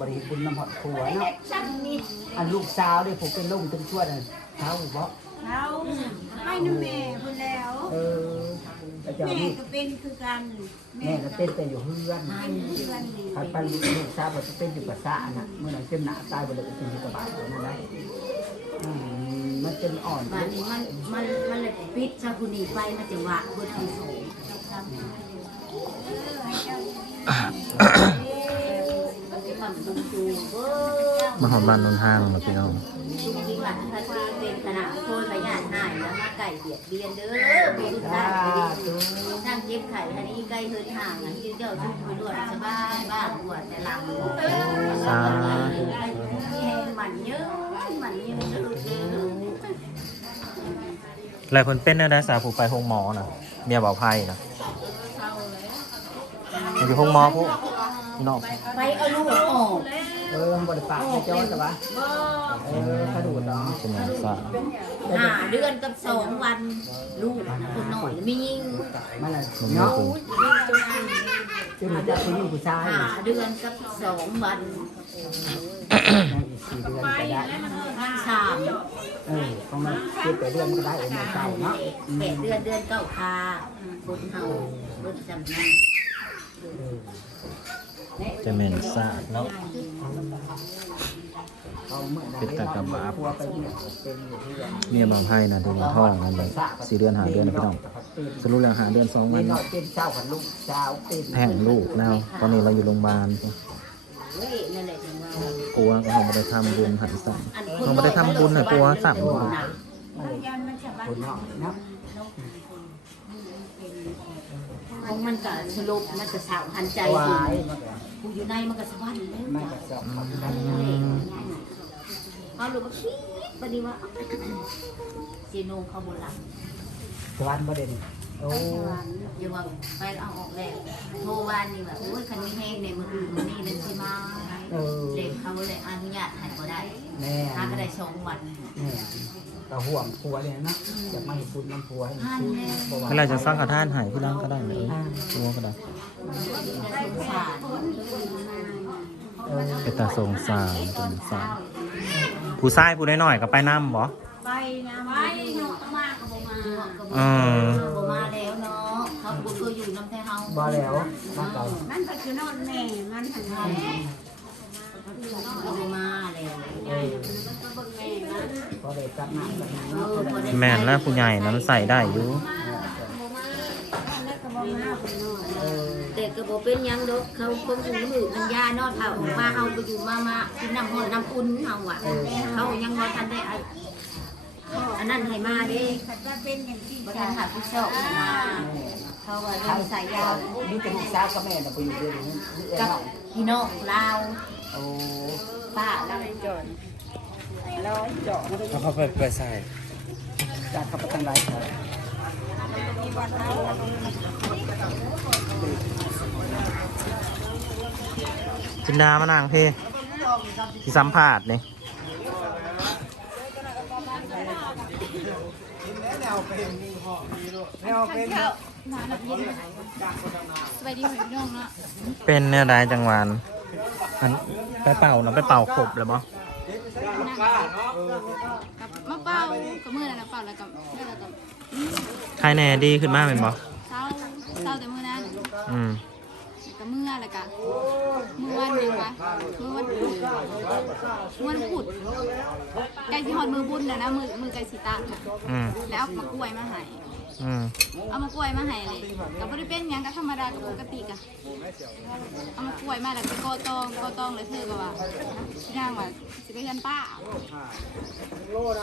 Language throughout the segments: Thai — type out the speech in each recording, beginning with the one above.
บริบุญน้ำหอดผัวเนาะอันลูกสาวเด้ผมเป็นลุงจนชวดน่ะเท้าบ่เขาให้น้ำแม่พูดแล้วเออแล้วเจ้าแม่นี่ก็เป็นคือกันแม่ก็เป็นแต่อยู่เฮือนเป็นเพื่อนนี่ถ้าไปลูกสาวก็จะเป็นอยู่กับสาน่ะเมื่อไหร่เต็มหน้าตายไปเลยเป็นอยู่กับบาดนั่นแหละอืมมันเป็นอ่อนบ้านนี้มันมันมันเลยปิดชาคุนีไปมันจะว่าเบิดที่สอง มันบุญจูเบิดมาหอมบ้านนนห้างมาพี่น้องจริงๆหลังทัศน์เป็นขนาดโคยไปย่านหายแล้วมาไก่เบียดเบียนเด้อเบียดสาได้ธุนั่งเจ็บไข่ทันนี้ใกล้เฮินห่างอะที่เจ้าทุกไปรวดสบายบ้านรวดแต่หลังสาแหงมันเยอะมันเยอะเยอะหลายคนเป็นนะนะสาวผูกไปห้องหมอนะเมียบ่าวไพ่นะมันอยู่ห้องหมอพวก นอกไปเอาลูกออกเออมันบริปากให้เจ้าแต่ว่าเออกระดูดเนาะเป็นอย่างสาหาเดือนกับสองวันลูกคนหน่อยไม่ยิงมันน่ะมันไม่เนาะคุ้มจึงมันจะผู้หญิงผู้ชายหาเดือนกับสองวันนั่นอีกสี่เดือนก็ได้สามเออของมันเจ็ดแปดเดือนมันก็ได้เองเก่าเนาะแปดเดือนเดือนเก้าคาบนเฮาบนจำนั่น จะเหม็นสาดเนาะเอาเมื่อใดเป็นตากะบาบพัวไปเนี่ยเป็นอยู่ที่ว่าเมียบาวไพ่นะโดนท้องนั่นเลยสี่เดือนหาเดือนพี่น้องสรุปแล้วหาเดือนสองวันแท่งลูกแล้วตอนนี้เราอยู่โรงพยาบาลกลัวเขาไม่ได้ทำบุญหันสั่งเขาไม่ได้ทำบุญน่ะกลัวสั่งคนนาะเนะ ของมันก็สลบมันก็สาวหันใจวาสิยมันก็กูอยู่ในมันก็สวรรค์แล้วไม่กระสอบเขาที่นั่นเขาเลยมาคิดปฏิว่าเจโนเขาโบราณสวรรค์ประเด็นโอ้อย่าว่าไปเอาออกแล้วโทรวานนี่แบบโอ้ยคันนี้แห้งในมืออื่นมือนี่นั่นสิมาเออเด็กเขาเลยอนุญาตให้ก็ได้แม่ถ้าก็ได้สองวัน แม่ ก็ห่วงผัวเนี่ยนะอยากมาให้คุณน้ำผัวให้คุณบ่ว่าเมื่อไรจะสร้างกระท่านใหายพี่ร่างก็ได้เลยกลัวก็ได้จะสงสารเออเป็นตาทรงสารเป็นสารผู้ชายผู้น้อยๆก็ไปน้ำบ่ไปนะไปเนาะต้องมาก็บ่มาเออบ่มาแล้วเนาะเขาบ่เคยอยู่น้ำแท้เฮาบ่แล้วมาเก่ามันก็คือนอนแม่มันหันแม่ เขาบ่มาแล้วเออก็เบิ่งแม่นะพอได้จับน้ำแบบนี้เอเนาะอบ่ได้แม่นแล้วผู้ใหญ่นะมันใส่ได้อยู่บ่มาแล้วก็บ่มาเพิ่นนอนเออแต่ก็บ่เป็นหยังดอกเขาคงอยู่มือมันยาเนาะถ้าออกมาเฮาก็อยู่มามากินน้ำร้อนน้ำอุ่นเฮาอะเขายังบ่ทันได้อันอันนั้นให้มาเด้คันว่าเป็นอย่างที่บ่ทันหักผู้ชอบมาเขาว่าเรื่องสายยาวนี่เป็นลูกสาวกับแม่น่ะไปอยู่ด้วยนี่เอ้ยกับเนาะพี่น้องลาว โอ้ป้าเราเขาเขาไปไปใส่จากเขาไปทางไหนครับจินดามานางพี่ที่สัมภาษณ์นี่สบายดีเหมือนพี่น้องเป็นเนี่ยได้จังหวาน อันไปเป่าเนาะไปเป่าขบเลยบ่กับมะเป้ากับมือนั่นนะเป้าแล้วกับเมื่อแล้วกับใครแน่ดีขึ้นมากเป็นบ่เศร้าเศร้าแต่มือนั้นอืมแล้วกับเมื่อแล้วกับมือวันหนึ่งวะมือวันพุธมือวันพุธใกล้ที่หอดมือบุญแล้วนะมือมือใกล้สีตาค่ะอืมแล้วเอามากล้วยมาให้ อืมเอามากล้วยมาให้เลยกับ่ได้เป็นหยังก็ธรรมดากับปกติกะเอามากล้วยมาแล้วก็โตองโกตองเลยเธอก็ว่าพี่างว่าสิไปเฮือนป้า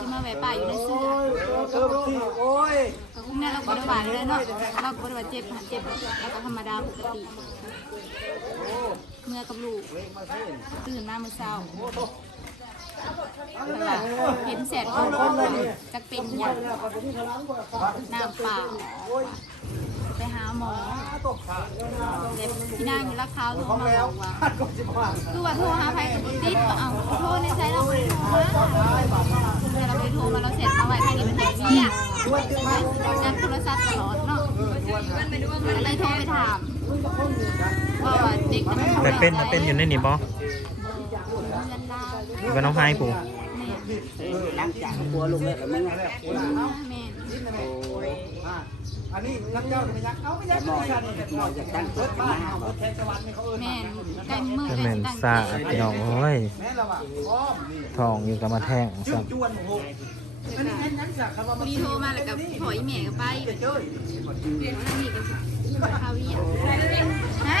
สิมาแวะป้าอยู่ในเสื้อก็อุ้มเนี่ยเราบริวารเลยเนาะเราบริวารเจ็บหันเจ็บแล้วก็ธรรมดาปกติเมื่อกับลูกตื่นมาเมื่อเช้า เห็นแสดคนจะเป็นหยังน้ำเปล่าไปหาหมอเด็กพี่นางอยู่รักเขาโทรมาบอกว่าคือว่าโทรหาใครกับติดก็เอาโทรในใจเราไม่โทรมาเราไปโทรมาเราเสร็จเอาไว้ทางนี้มันเสียจะโทรศัพท์ตลอดเนาะก็เลยโทรไปถามว่าเด็กแต่เป็นแต่เป็นอยู่ในนี่บ่ อยู่กับน้องไฮปูแม่หลังจากกลัวลูกเล็กแล้วมึงอันนี้นักเจ้าไม่ยักเอาไม่ยักมไม่อยยักมอยจากตั้งตัวมาหาบ่แทนสวรรค์นี่เขาเอิ้นแม่ใกล้มือใกล้แม่นตั้งซาพี่น้องโอ้ยแม่ราอะพร้อมทองอยู่กับมาแท่งจุ่ซ้มจวนโหอันนี้แม่นยังจากคำว่าพอดีโทรมาแล้วกับถอยแม่ก็ไปเจ้ยนั่นนี่ก็ข้าวเวียฮะ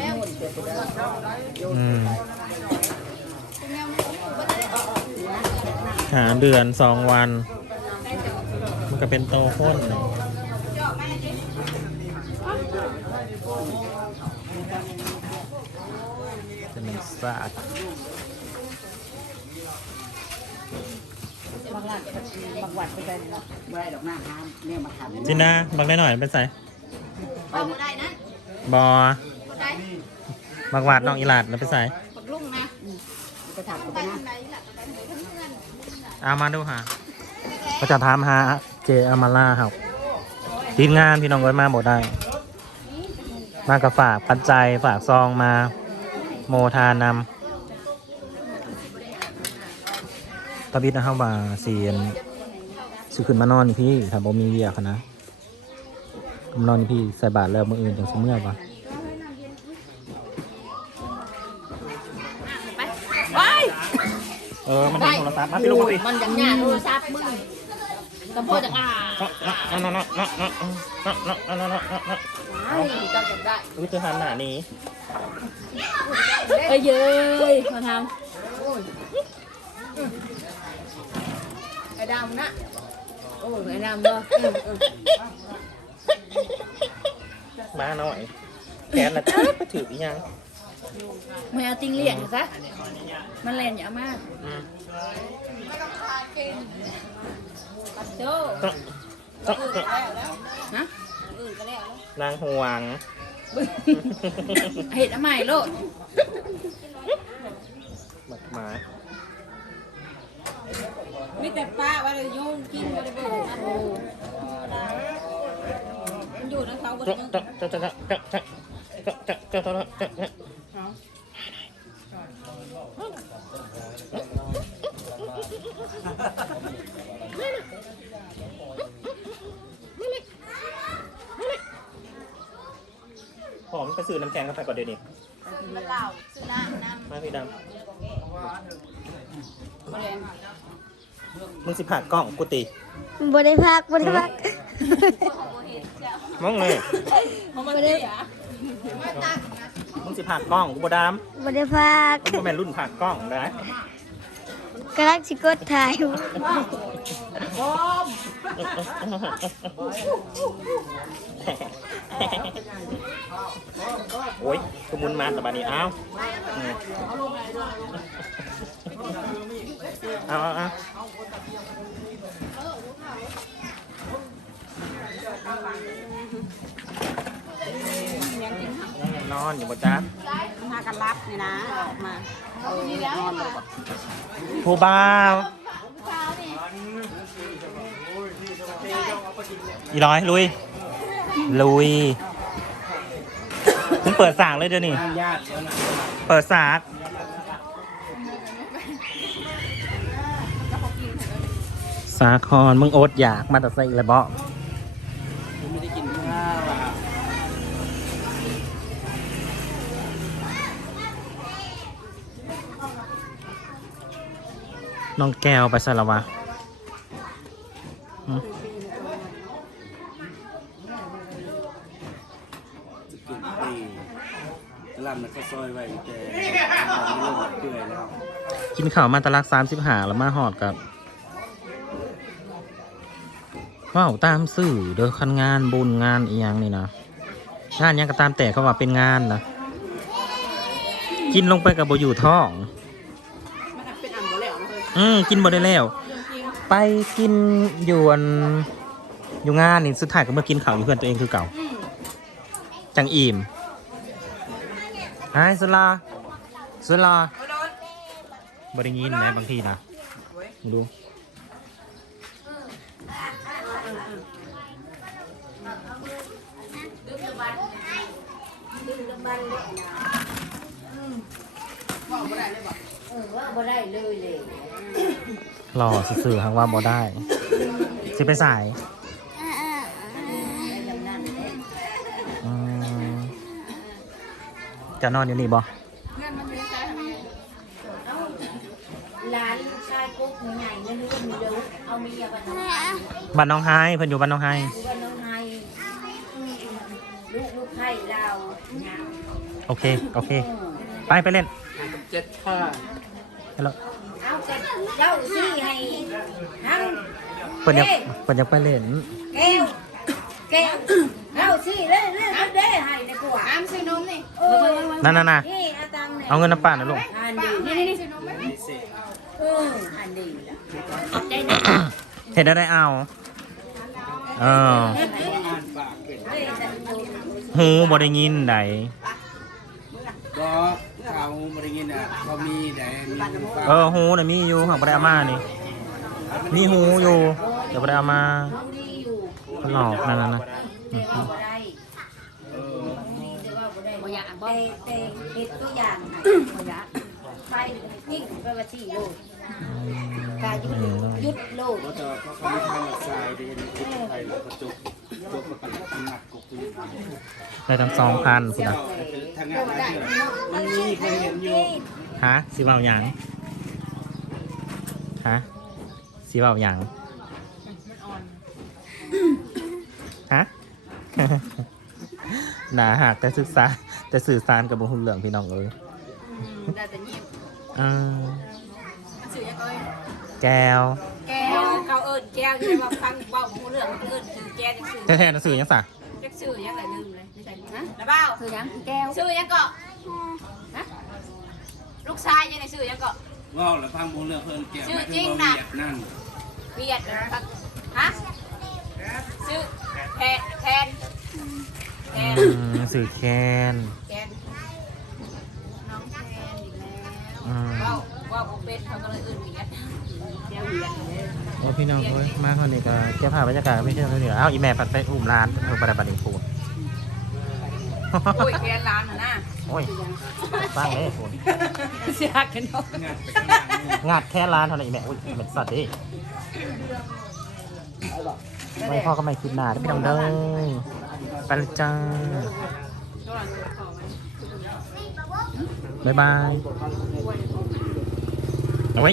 แหาเดือนสองวัน มันก็เป็นโตข้นจะมีสาดบางวัดบางวัดเป็นเะอาดจียจิน่าบักได้หน่อยเป็นไสเอาบอ ได้บักวาดน้องอีหลาดแล้วเป็นไสปักลุงนะจะทำก็ไปไปนะทางไหนล่ะไปทางไหนทั้งเงินเอามาดูหาก็จะถามหาเจอามาล่าครับทีมงานพี่น้องก็มาหมดได้ มากับฝากปัจจัยฝากซองมา โมทานำตะบิดนะครับว่าเสียนสิขึ้นมานอนนี่พี่ถ้าบ่มีเวียกหั้นนะมานอนนี่พี่ใส่บาทแล้วมืออื่นจังสิเมื่อปะ ออ มันเป็นโทรศัพท์มาพี่ลูกพี่มันอย่างเงี้ยโทรศัพท์มึงกระโพดจากอ่าเนาะเนาะเนาะเนาะเนาะเนาะเนาะเนาะเนาะเนาะเนาะเนาะไอ้เจ้าจำได้อุ้ยเธอหันหน้านี้เอ้ยเย้ยมาทำไอ้ดำนะโอ้ยไอ้ดำเนาะมาหน่อยแขนน่ะไปถืออีหยัง ไม่เอาติงเลี่ยงซะมันแลนอย่ามากอืมโจ้ต้องต้องต้องนะนางห่วง เห็ดอะใหม่โลดหมักหมามีแต่ป้าว่าจะยุ่งกินว่าจะไปอยู่อันมันอยู่นะเขาก็จ๊ะจะจ๊ะจ๊ะจ๊ะจ๊ะจ๊ะจ๊ะจ๊ะจ๊ะจ๊ะจ๊ะจ๊ะ ไปซื้อน้ำแข็งเข้าไปก่อนเดี๋ยวนี้มันเหล่าซื้อน้ำน้มาพี่ดำมึงสิผ่ากล้องกูตีบได้พักบได้พักมองเลยบได้มึงสิผ่ากล้องกูบ่ดามบได้พักมึงบ่แม่นรุ่นผ่ากล้องนะ กำลังสิกดถ่ายอยู่โอ้ยกูมุนมาแต่บัดนี้อ้าอืมเอาเอาเอายังน อนอยู่บนจ้ามากันรับนี่นะออกมาำเอาดีแล้วมาผู้บ่าวข้าวนี่อีร้อยลุย ลุยมึงเปิดสากเลยเดี๋ยวนี้ญาติเปิดสากสาครมึงโอดอยากมาแต่ใส่อีกแล้วบ่ไม่ได้กินข้าวอะ น้องแก้วไปใส่และวะกินปีลำมันก็ซอยไว้แต่มันเริ่มเปื่อยแล้วกินข้าวมาตะลักสามสิบหาแล้วมาหอดกับว้าวตามสื่อเด้อคันงานบุญงานอีหยังนี่นะงานยังก็ตามแต่เขาว่าเป็นงานนะกินลงไปกับบอยู่ท้อง อืมกินบ่ได้แล้ว ไปกินอยู่อันอยู่งานนี่สุดท้ายก็มากินข้าวอยู่เพื่อนตัวเองคือเก่า จังอิ่มไอ้สุลาสุลาบริยินนะบางทีนะดูเอ อว่าบ่ได้เลยเลยรอสื่อๆทางว่าบ่ได้สิไปสายอืมจะนอนอยู่นี่บ่เงินมันอยู่ในใจทำไมร้านลูกชายกุ๊กใหญ่ๆไม่รู้ว่ามีเด้อเอาเมียบ้านน้องไฮบ้านน้องไฮเพิ่นอยู่บ้านน้องไฮดูว่าน้องไฮลูกลูกไผ่เราเนี่ยโอเค โอเค ไปไปเล่น เจ็ดห้า ไปแล้วเอาแต่เจ้าซี่ให้ทั้งเพิ่นอยากเพิ่นอยากไปเล่นแก้วแก้วเอาซี่เล่เล่เล่ให้ในกว่าอ้ามซื้อนมนี่เออนั่นน่ะน่ะนี่เอาตังค์เนี่ยเอาเงินน้ำป่านะลูกอันดีนี่นี่นี่ซื้อนมไหมพิเศษเอออันดีใจดีเห็นได้ได้เอาเอออ่านปากเป็นเฮ้ยฉันดูหูบ่ได้ยินใดก็ เขาบริงินอะเขามีแต่มีหูฟังเออหูน่ะมีอยู่ของบ่ได้เอามานี่มีหูอยู่เดี๋ยวบ่ได้เอามาน้องดีอยู่หลอกนั่นน่ะนะเดี๋ยวว่าบ่ได้เออดีเดี๋ยวว่าบ่ได้บ่อยากบ่แต่แต่เฮ็ดตัวอย่างให้บ่อยากไปนิ่งไปว่าที่โลดอืมกายุดหยุดโลดก็จะเขาเขาไม่ทำแบบทรายเดินติดไทยแล้วก็จกจก มากันหนักกบตัวนี้ได้ทั้งสองพันคุณนะทางงานอะไรมันมีเคยเห็นอยู่ฮะสิเว้าหยังฮะสิเว้าหยังฮะหนาหักแต่ศึกษาแต่สื่อสารกับบุคคลเหลืองพี่น้องเอ้ยได้แต่ยิ้มอืมมันซื้อยังไงแก้ว แก้วเขาเอิ้นแก้วที่ว่าฟังเว้าหูเรื่อง จังซื่อแท้ๆหนังสือยังสะจักซื้อยังไงลืมเลยไม่ใช่ฮะแล้วเปล่าซื้อยังแก้วซื้อยังเกาะฮะลูกชายยังไงซื้อยังเกาะว่าแล้วพังบุญเรื่องเพิ่นแก่ชื่อไม่จริถึงงน่ะว่าเวียดนั่นเวียดนะครับฮะซื้อแทนแทนแทนอืมหนังสือแคนแทนน้องแทนอีกแล้วอืมว้าวว้าวผมเป็นเขาก็เลยอื่นเวียดเดี๋ยวเวียดเลย โอ้พี่น้องเอ้ยมาคนนี้ก็เก็บภาพบรรยากาศไม่ใช่เท่านี้เอ้าอีแม่ปัดไปอุ้มร้านเออประดับประดิษฐ์ปูนโอ้ยแกนร้านนะโอ้ยบ้างเลยปูนเสียกันเนาะงัดไปข้าดแค่ร้านเท่านั้นอีแม่อุ้ยเป็นสัตว์ดิไม่พ่อก็ไม่คิดหนาพี่น้องเด้อไปเลยจ้าบ๊ายบายเอาไว้